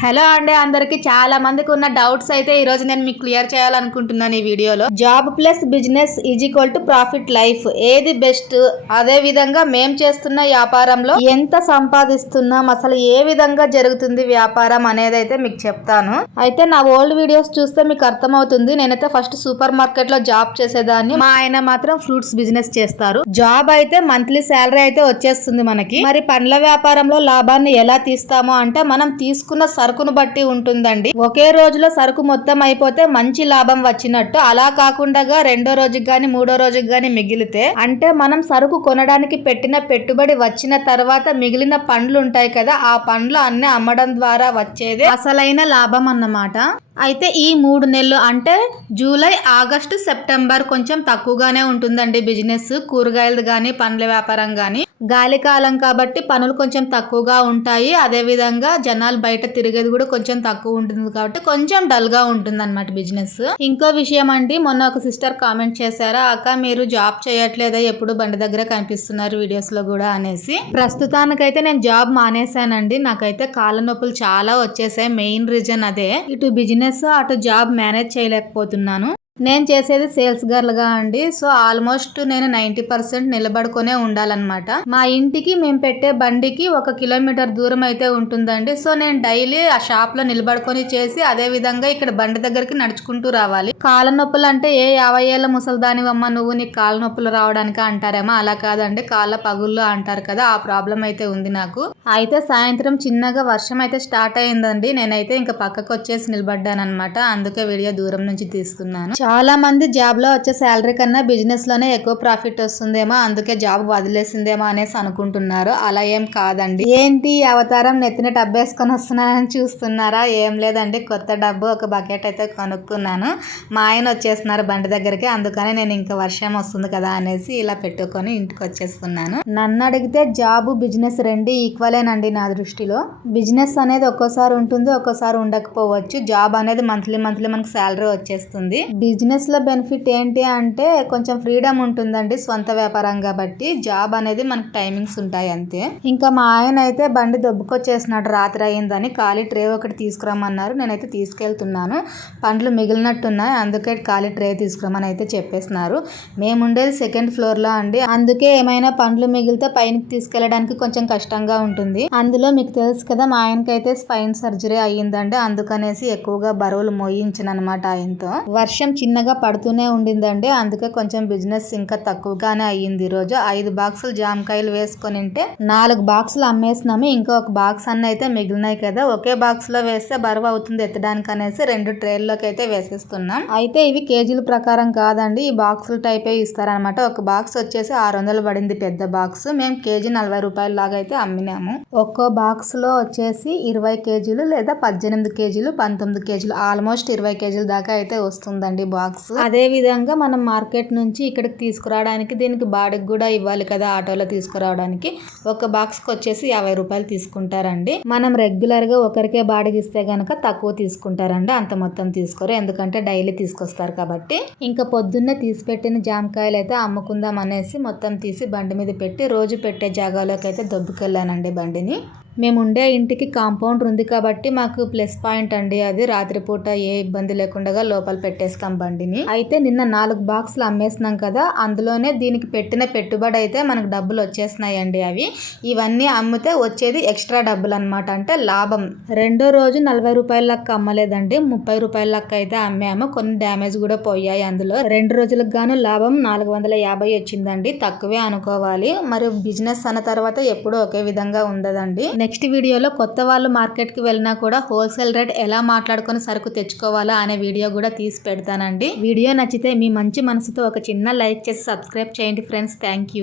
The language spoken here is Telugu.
హలో అండి అందరికి చాలా మందికి ఉన్న డౌట్స్ అయితే ఈ రోజు నేను మీకు క్లియర్ చేయాలనుకుంటున్నాను ఈ వీడియోలో. Job plus business is equal to profit life. ఏది బెస్ట్? అదే విధంగా మేము చేస్తున్న వ్యాపారంలో ఎంత సంపాదిస్తున్నాం? అసలు ఏ విధంగా జరుగుతుంది వ్యాపారం అనేది అయితే మీకు చెప్తాను. అయితే నా ఓల్డ్ వీడియోస్ చూస్తే మీకు అర్థమవుతుంది. నేనైతే ఫస్ట్ సూపర్ మార్కెట్లో జాబ్ చేసేదాన్ని. మా ఆయన మాత్రం ఫ్రూట్స్ బిజినెస్ చేస్తారు. జాబ్ అయితే మంత్లీ శాలరీ అయితే వచ్చేస్తుంది మనకి. మరి పండ్ల వ్యాపారంలో లాభాన్ని ఎలా తీస్తామో అంటే మనం తీసుకున్న సరుకును బట్టి ఉంటుందండి. ఒకే రోజులో సరుకు మొత్తం అయిపోతే మంచి లాభం వచ్చినట్టు. అలా కాకుండా రెండో రోజుకి గాని మూడో రోజుకి గాని మిగిలితే అంటే మనం సరుకు కొనడానికి పెట్టిన పెట్టుబడి వచ్చిన తర్వాత మిగిలిన పండ్లు ఉంటాయి కదా ఆ పండ్లు అన్ని అమ్మడం ద్వారా వచ్చేది అసలైన లాభం అన్నమాట. అయితే ఈ మూడు నెలలు అంటే జూలై ఆగస్టు సెప్టెంబర్ కొంచెం తక్కువగానే ఉంటుందండి బిజినెస్. కూరగాయలు కానీ పండ్ల వ్యాపారం కానీ గాలి కాలం కాబట్టి పనులు కొంచెం తక్కువగా ఉంటాయి. అదేవిధంగా జనాలు బయట తిరిగేది కూడా కొంచెం తక్కువ ఉంటుంది కాబట్టి కొంచెం డల్గా ఉంటుంది అనమాట బిజినెస్. ఇంకో విషయం అండి మొన్న ఒక సిస్టర్ కామెంట్ చేశారా అక్క మీరు జాబ్ చేయట్లేదా? ఎప్పుడు బండి దగ్గర కనిపిస్తున్నారు వీడియోస్లో కూడా? అనేసి. ప్రస్తుతానికైతే నేను జాబ్ మానేశానండి. నాకైతే కాళ్ళ నొప్పులు చాలా వచ్చేసాయి. మెయిన్ రీజన్ అదే. ఇటు బిజినెస్ అటు జాబ్ మేనేజ్ చేయలేకపోతున్నాను. నేను చేసేది సేల్స్ గర్ల్గా అండి. సో ఆల్మోస్ట్ నేను నైంటీ పర్సెంట్ నిలబడుకునే ఉండాలన్నమాట. మా ఇంటికి మేము పెట్టే బండికి ఒక కిలోమీటర్ దూరం అయితే ఉంటుందండి. సో నేను డైలీ ఆ షాప్లో నిలబడుకొని చేసి అదే విధంగా ఇక్కడ బండి దగ్గరికి నడుచుకుంటూ రావాలి. కాళ్ళ నొప్పులు అంటే ఏ యాభై ఏళ్ళ ముసలిదానివమ్మ నువ్వు నీకు కాళ్ళ నొప్పులు రావడానికి అంటారేమో? అలా కాదండి. కాళ్ళ పగుళ్ళు అంటారు కదా ఆ ప్రాబ్లం అయితే ఉంది నాకు. అయితే సాయంత్రం చిన్నగా వర్షం అయితే స్టార్ట్ అయిందండి. నేనైతే ఇంకా పక్కకు వచ్చేసి నిలబడ్డాను అనమాట అందుకే వీడియో దూరం నుంచి తీస్తున్నాను. చాలా మంది జాబ్లో వచ్చే శాలరీ కన్నా బిజినెస్లోనే ఎక్కువ ప్రాఫిట్ వస్తుందేమో అందుకే జాబ్ వదిలేసిందేమో అనేసి అనుకుంటున్నారు. అలా ఏం కాదండి. ఏంటి అవతారం నెత్తిన డబ్బు వేసుకొని వస్తున్నానని చూస్తున్నారా? ఏం లేదండి. కొత్త డబ్బు ఒక బకెట్ అయితే కొనుక్కున్నాను. మా ఆయన వచ్చేస్తున్నారు బండి దగ్గరికి. అందుకని నేను ఇంకా వర్షం వస్తుంది కదా అనేసి ఇలా పెట్టుకొని ఇంటికి వచ్చేస్తున్నాను. నన్ను అడిగితే జాబ్ బిజినెస్ రెండు ఈక్వల్ ఈక్వలేనండి నా దృష్టిలో. బిజినెస్ అనేది ఒక్కోసారి ఉంటుంది ఒక్కోసారి ఉండకపోవచ్చు. జాబ్ అనేది మంత్లీ మంత్లీ మనకు శాలరీ వచ్చేస్తుంది. బిజినెస్లో బెనిఫిట్ ఏంటి అంటే కొంచెం ఫ్రీడమ్ ఉంటుందండి సొంత వ్యాపారం కాబట్టి. జాబ్ అనేది మనకు టైమింగ్స్ ఉంటాయి అంతే. ఇంకా మా ఆయన అయితే బండి దొబ్బుకొచ్చేసినాడు రాత్రి అయిందని ఖాళీ ట్రే ఒకటి తీసుకురమ్మన్నారు. నేనైతే తీసుకెళ్తున్నాను. పండ్లు మిగిలినట్టున్నాయి అందుకే ఖాళీ ట్రే తీసుకురమ్మని అయితే చెప్పేసినారు. మేము ఉండేది సెకండ్ ఫ్లోర్లో అండి. అందుకే ఏమైనా పండ్లు మిగిలితే పైనకి తీసుకెళ్ళడానికి కొంచెం కష్టంగా ఉంటుంది. అందులో మీకు తెలుసు కదా మా ఆయనకైతే స్పైన్ సర్జరీ అయ్యిందండి. అందుకనేసి ఎక్కువగా బరువులు మోయించను అనమాట ఆయనతో. వర్షం చిన్నగా పడుతూనే ఉండిందండి. అందుకే కొంచెం బిజినెస్ ఇంకా తక్కువగానే అయ్యింది ఈ రోజు ఐదు బాక్సులు జామకాయలు వేసుకొని ఉంటే నాలుగు బాక్సులు అమ్మేసినాము. ఇంకా ఒక బాక్స్ అన్న అయితే మిగిలినాయి కదా. ఒకే బాక్స్లో వేస్తే బరువు అవుతుంది ఎత్తడానికి అనేసి రెండు ట్రేల్లోకి అయితే వేసేస్తున్నాం అయితే ఇవి కేజీల ప్రకారం కాదండి. ఈ బాక్సులు టైపే ఇస్తారనమాట. ఒక బాక్స్ వచ్చేసి ఆరు వందలు పడింది పెద్ద బాక్స్. మేము కేజీ నలభై రూపాయల లాగా అయితే అమ్మినాము. ఒక్కో బాక్స్లో వచ్చేసి ఇరవై కేజీలు లేదా పద్దెనిమిది కేజీలు పంతొమ్మిది కేజీలు ఆల్మోస్ట్ ఇరవై కేజీల దాకా అయితే వస్తుందండి బాక్స్ అదే విధంగా మనం మార్కెట్ నుంచి ఇక్కడికి తీసుకురావడానికి దీనికి బాడీకి కూడా ఇవ్వాలి కదా ఆటోలో తీసుకురావడానికి. ఒక బాక్స్కి వచ్చేసి యాభై రూపాయలు తీసుకుంటారండి. మనం రెగ్యులర్గా ఒకరికే బాడీకి ఇస్తే గనక తక్కువ తీసుకుంటారండి. అంత మొత్తం తీసుకోరు. ఎందుకంటే డైలీ తీసుకొస్తారు కాబట్టి. ఇంకా పొద్దున్నే తీసి పెట్టిన జామకాయలు అయితే అమ్ముకుందాం అనేసి మొత్తం తీసి బండి మీద పెట్టి రోజు పెట్టే జాగాలోకి అయితే దొబ్బుకెళ్ళానండి. బండిని మేము ఉండే ఇంటికి కాంపౌండ్ ఉంది కాబట్టి మాకు ప్లస్ పాయింట్ అండి అది. రాత్రిపూట ఏ ఇబ్బంది లేకుండా లోపల పెట్టేస్తాం బండిని. అయితే నిన్న నాలుగు బాక్సులు అమ్మేసినాం కదా అందులోనే దీనికి పెట్టిన పెట్టుబడి అయితే మనకు డబ్బులు వచ్చేసినాయండి అవి. ఇవన్నీ అమ్మితే వచ్చేది ఎక్స్ట్రా డబ్బులు అనమాట అంటే లాభం. రెండో రోజు నలభై రూపాయల లెక్క అమ్మలేదండి. ముప్పై రూపాయల లెక్క అయితే అమ్మాము. కొన్ని డ్యామేజ్ కూడా పోయాయి అందులో. రెండు రోజులకు గాను లాభం నాలుగు వందల యాభై వచ్చిందండి. తక్కువే అనుకోవాలి. మరి బిజినెస్ అన్న తర్వాత ఎప్పుడూ ఒకే విధంగా ఉండదండి. నెక్స్ట్ వీడియోలో కొత్త వాళ్ళు మార్కెట్కి వెళ్ళినా కూడా హోల్సేల్ రేట్ ఎలా మాట్లాడుకొని సరుకు తెచ్చుకోవాలా అనే వీడియో కూడా తీసి పెడతానండి. వీడియో నచ్చితే మీ మంచి మనసుతో ఒక చిన్న లైక్ చేసి సబ్స్క్రైబ్ చేయండి ఫ్రెండ్స్. థ్యాంక్